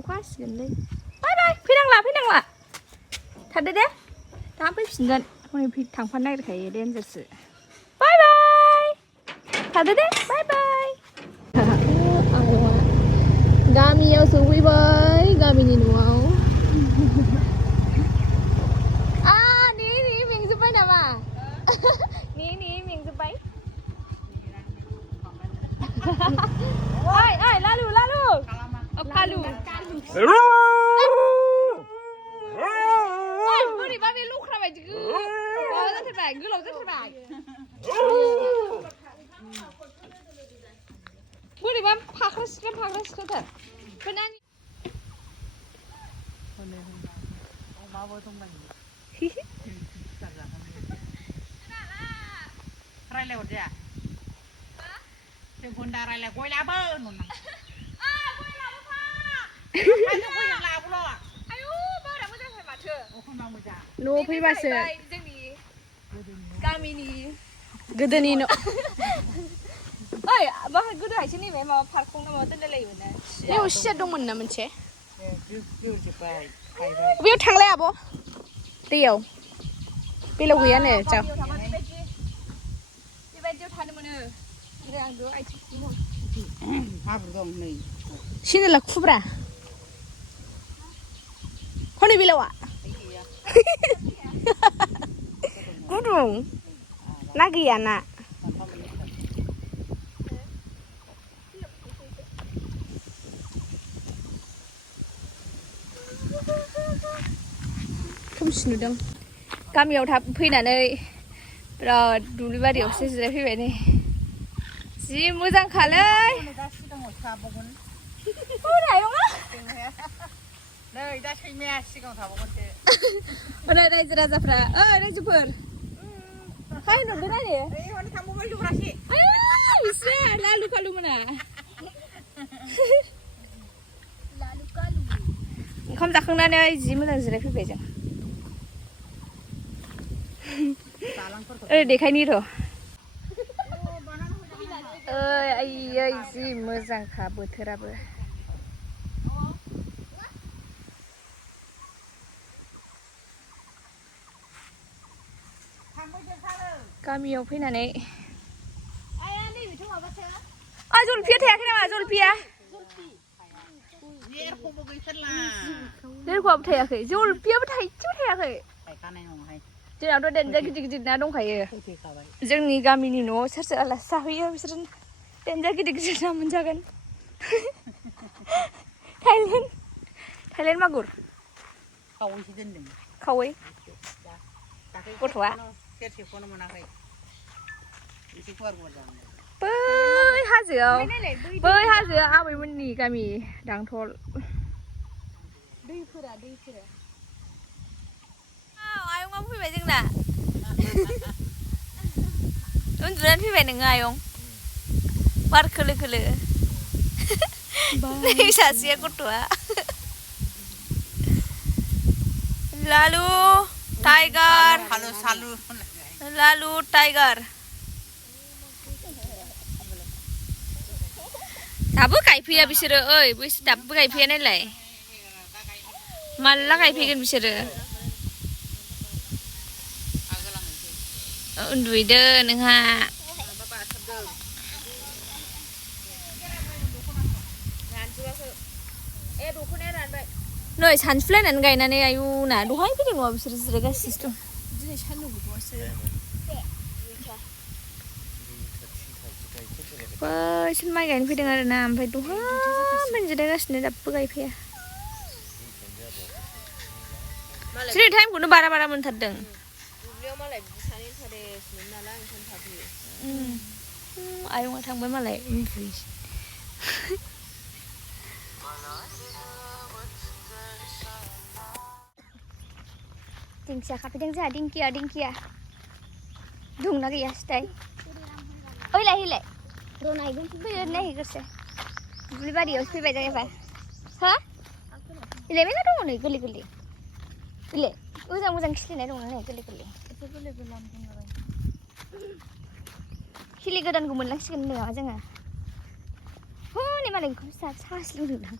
अखा हासिगोनलै बाय बाय फैनांला थादो दे दा फैफिनगोन हनै थांफानो नागिरखायो देन्जारसो बाय बाय थादो दे बाय बाय आयंआ गामियाव सफैबाय गामिनि न'आव ने मेंजोब्बाय नामा ने मेंजोब्बाय ओइ लालु कालु बोरैबा बे लख्रा बायदि माबा जाथारबाय गोलाव जाथारबाय बोरैबा फाख्रा सिख्राथार रायलायहरजाया जों गन्दा रायलाय गय लाबो होनहरनां न'आव फैबासो जोंनि गामिनि गोदोनि न' ओइ बाहाय गोदोहायसो नैबे माबा पार्कखौ माबा दोनलायलायोमोन ना बेयाव सियार दंमोन ना मोनसे बेयाव थांलाय आब' दैयाव बेलाव गैयानो जा बेबायदियाव थानो मोनो ओमफ्राय आं बेयाव आथिं हाब्रु दं नै सिनेला खुब्रा हनै बेलावा गुदुं ना गैया ना खोमसि नुदों गामियाव फैनानै बिराद दुब्लि बारियावसो जिरायफैबाय नै जि मोजांखालै नै दा सैमाया सिगाङाव थाबावगोनसो ओरै रायजो राजाफ्रा ओइ रायजोफोर हाय नुदों नायनो ओइ थांबावबाय जरासि बिस्रा लालु कालु मोना ओंखाम जाखांनानै जि मोजां जिरायफैबाय जों ओरै देखायनि र' ओइ जि मोजांखा बोथोराबो गामियाव फैनानै जलफिया थायाखै नामा जलफिया लेरख'आबो थायाखै जलफियाबो थाइसेबो थायाखै जोंनावथ' देन्जार गिदिर ना दंखायो जोंनि गामिनि न'आव सोर आलासि जाफैयो बिसोर देन्जार गिदिर ना मोनजागोन थाइलेण्ड मागुर खावैसो दोनदों खावै गथ'आ सेरसेखौनो मोनाखै एसे गुवार जानो बै हाजोआव आबैमोननि गामि दांथल दैफोरा आयंआबो फैबाय जोंना उन्दुनानै फैबाय नोङो आयं बार खोलो खोलो नै सासेया गथ'आ लालु टाइगार लालु टाइगार दाबो गायफैया बिसोरो ओइ बैसोर दाबो गायफैया नायलाय माला गायफैगोन बिसोरो उन्दुहैदो नोंहा नै सानसुलायनानै गायनानै आयु ना दहाय फैदों नङा बिसोरो जिरायगासिनो दं दिनै सान्दुं गुदुंआसो बैसोर माइ गायनो फैदों आरो ना ओमफ्राय दहाय जिरायगासिनो दाबो गायफैया दिनै टाइमखौनो बारा मोनथारदों दुब्लियाव मालाय बिदि सानै इन्टारेस्टमोन नालाय ओंखायनो थाफैयो आयंआ थांबाय मालाय उन्दुहैसै दिंखिया खाफैदों जोंहा दिंखिया दंना गैया सिथाय ओइलाय र' नायगोन फैयो नायहैग्रोसै दुब्लि बारियावसो फैबाय जों एबार हा इलाय मेला दङ नै गोरलै इलाय मोजां खिलिनाय दङ नै गोरलै खिलि गोदानखौ मोनलांसिगोन होनदों नामा जोङो हनै मालाय साहा लोंदोंदां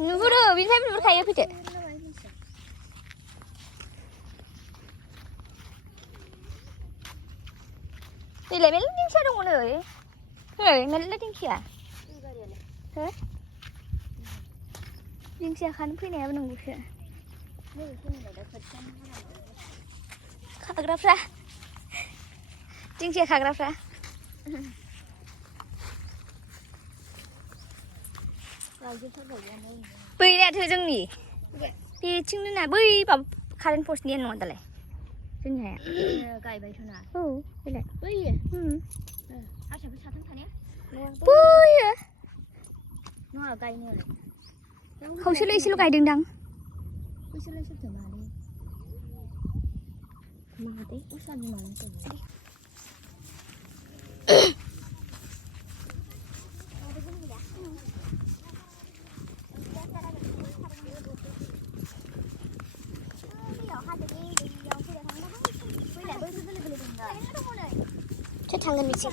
नुहुरो बिनिफ्राय नुहुरखायो फैदो नैलाय मेरला दिंखिया दङ नै मेरला दिंखिया हो दिंखिया खानो फैनायाबो नंगौसो खाग्राफ्रा दिंखिया खाग्राफ्रा बैयाथो जोंनि बेथिंनो ना बै कारेन्ट पस्टनि नङा दालाय जोंनि हाया गायबायथ'ना औ बेलाय बैयो हारसाफोर साथाम थानाया बैयो नङा गायनो खावसेल' एसेल' गायदोंदां बैसोरलाय सोरथो मादै उसानि मानो थांगोन मिथिं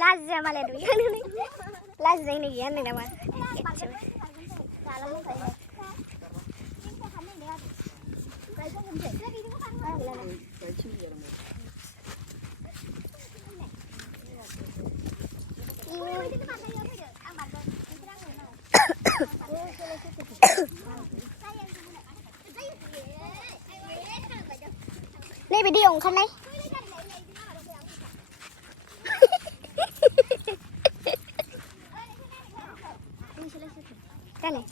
लाजिया मालाय दुगैखांनानै लाजिनाय गैया होनदों नामा नैबे दैयाव ओंखारनाय दालाय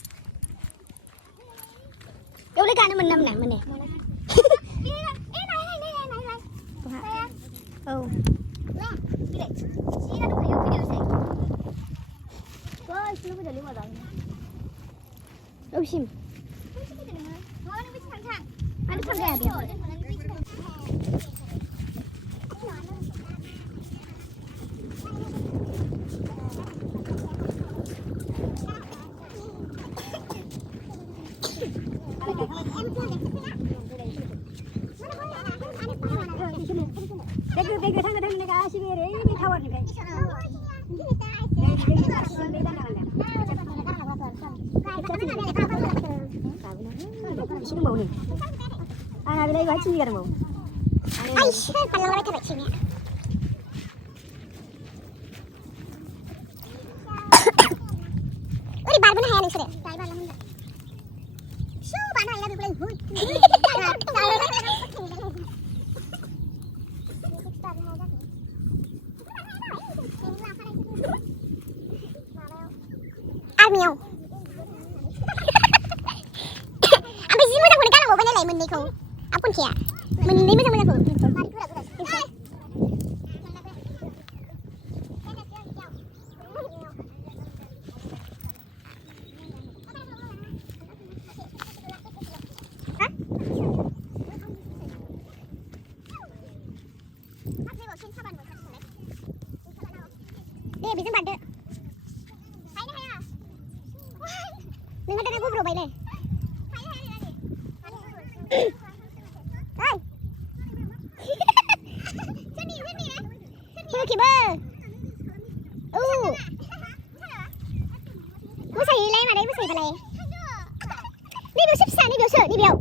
एवलाय गानो मोन ना मोना मोने औ औसिम मानो थांगाया बेगो थांनो थांनो गासिबो ओरै टावारनिफ्राय आंना बेलाय बाहाय थिनि गारबाव आइसो बारलांबाय थाबाय थिनिया ओरै बारबोनो हाया नोंसोरो दाय बारलांगोन सु बारनो हाया बेखौलाय आर्मियाव ओमफ्राय जि मोजांखौनो गालांबावबाय नालाय मोननैखौ आबखनसेया मोननै मोजां मोजांखौ दे बेजों बारदो नोंहा दाना गब्र'बायलै होखेबो औ मोसायोलाय मादै मोसायोबालाय नैबेयावसो फिसा नैबेयावसो नैबेयाव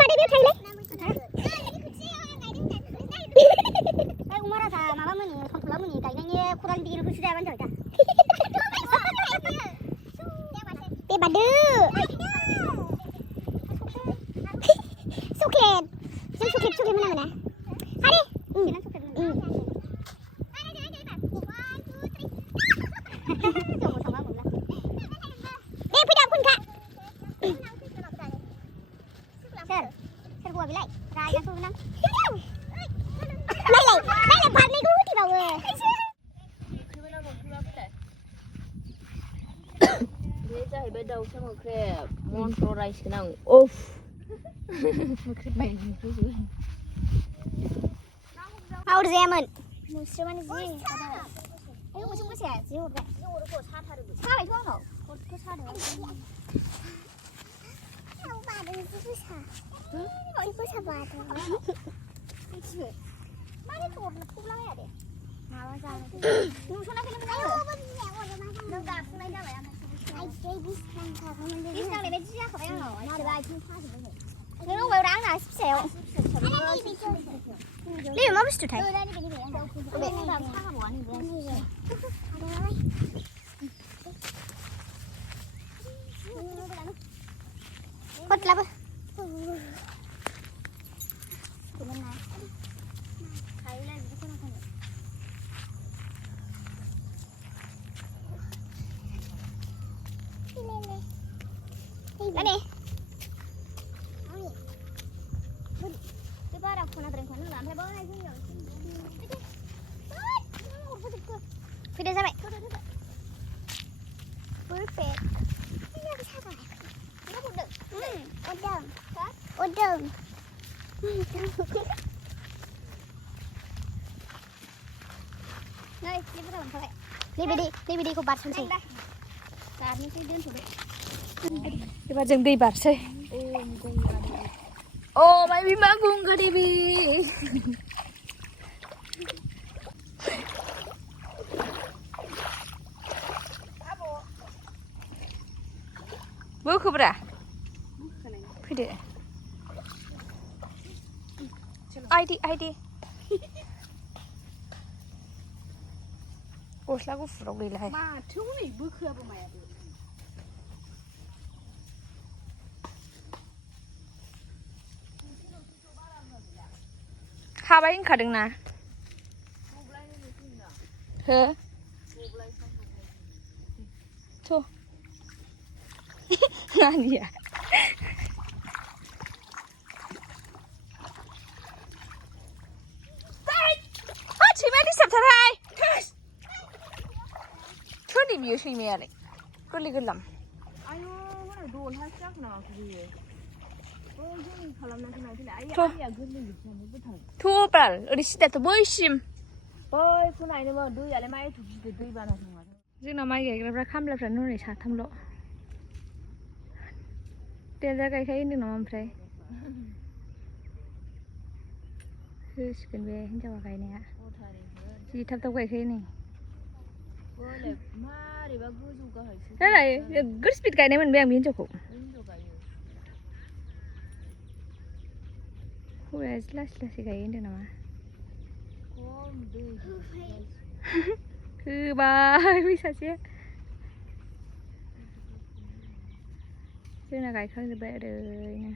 मादै बेयाव थायोलाय उमाराजा माबा मोनि सन्तला मोनि गायनायनि खदाल गिदिरखौसो जायाबानो जाबाय दा दे बारदो चक्लेट जों चक्लेट मोनांगौ ना आरे दे फैदो खनखा सोर गवा बेलाय रागा सौगोन आं नायलाय बारनायखौ होथेबावो बे जाहैबाय दाउसा मोख्रेब मन्त्र रायसिगोन आं अफ मोख्रेब बायनायखौबो आउर जायामोन मुस्रिमानि जि ओइ मोसौ मोसाया जि हरबाय साबायथ' आंनाव सादों Cipu sabado. Mana turun pulang ya deh. Malah jangan. Nung sana film mana? Nung tak sana dah lah. Đi sang này bên kia khỏi ăn rồi. Trở lại chưa phát được rồi. Nếu nó quẹo đáng là sắp xẻo. Đi mà biết được thầy. Hot lắm. Đây nè. Cái ba đọc con nào nó làm hay bớt hay không nhở? Phía đây ra mẹ. Perfect. Nó một đựng. Ôi đừng. Đây, đi bắt đầu bằng vậy. Đi đi, cô bắt xong rồi. Đạt những cái đơn thủ đấy. Iba jeng di barse. Oh, mai bi magung ka di bi. Bu kubra. Pide. ID. Gosla gufur đi lại. Ma, thiếu này bữa khưa bao mày. Khaba inखादों ना हो थ' नानिया सैमाया दिसथाबथारहाय सोरनि बियो सैमायालाय गोरलै गोरलाम आयौ मालाय दलहासो जाखोनामाखै बियो जोंनि खालामनायखौ नायफैलाय आइया गोरलै जोबनानै गोथां थ' बाल ओरै सिदाथ' बैसिम बैखौ नायनोमोन दैयालाय मा एथ' गिदिर दै बाना दं जोंना माइ गायग्राफ्रा खामलाफ्रानो हनै साथामल' देरजा गायखायो होनदों नामा ओमफ्राय होसिगोन बे हिनजावा गायनाया जि थाब थाब गायखायो नै मारैबा गोजौ गाहायसो नालाय नोगोर स्पिड गायनाय मोनबाय आं बे हिनजावखौ हौवाया जि लासै लासै गायो होनदों नामा होबाय बै सासेया जोंना गायखांजोब्बाय ओरैनो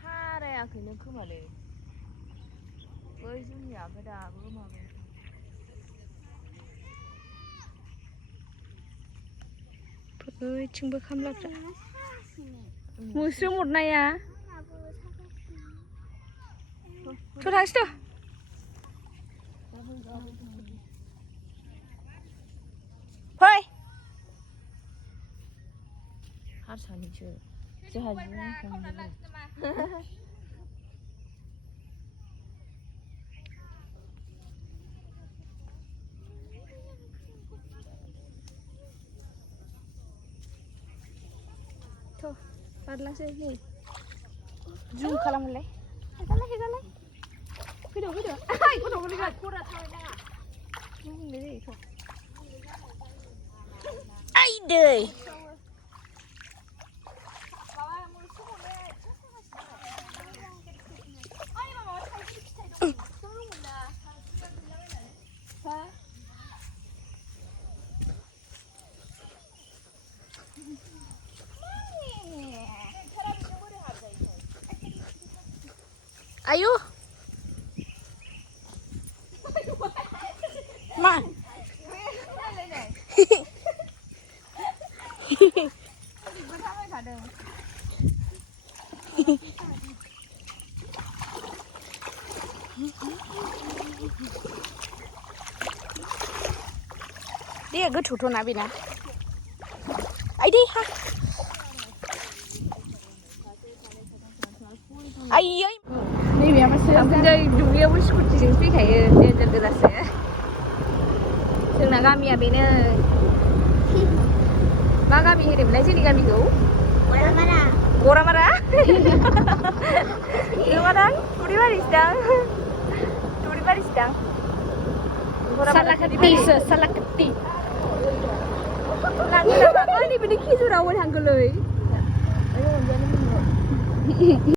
खारायाखैनो खोमालै बै जोंनिया ओमफ्राय दाबो माबा बैथिंबो खामलाफ्रा मोस्रोम अरनाया थ' थांसै थ' फै हारसानिसो जोंहा थ' बारलांसै नै जुम खालामोनलाय हेगारलाय फैद' आइ गथ' गोलैगोन खरा थाबाय नाङा बुंनाय जायो थ' आइ दै Ayo. Man. Dia goथौथ' ना बेना आइदै हा आइयै नैबेयाबो दै दुब्लियावबो स्कुटिजों फैखायो देन्जार गोजासो जोंना गामिया बेनो मा गामि होनोमोनलाय जोंनि गामिखौ गरामारा नङादां तुरिबारिसोदां Salakatiso, salakati. लांगोन नामा? नैबे खिजुरावबो थांगोलै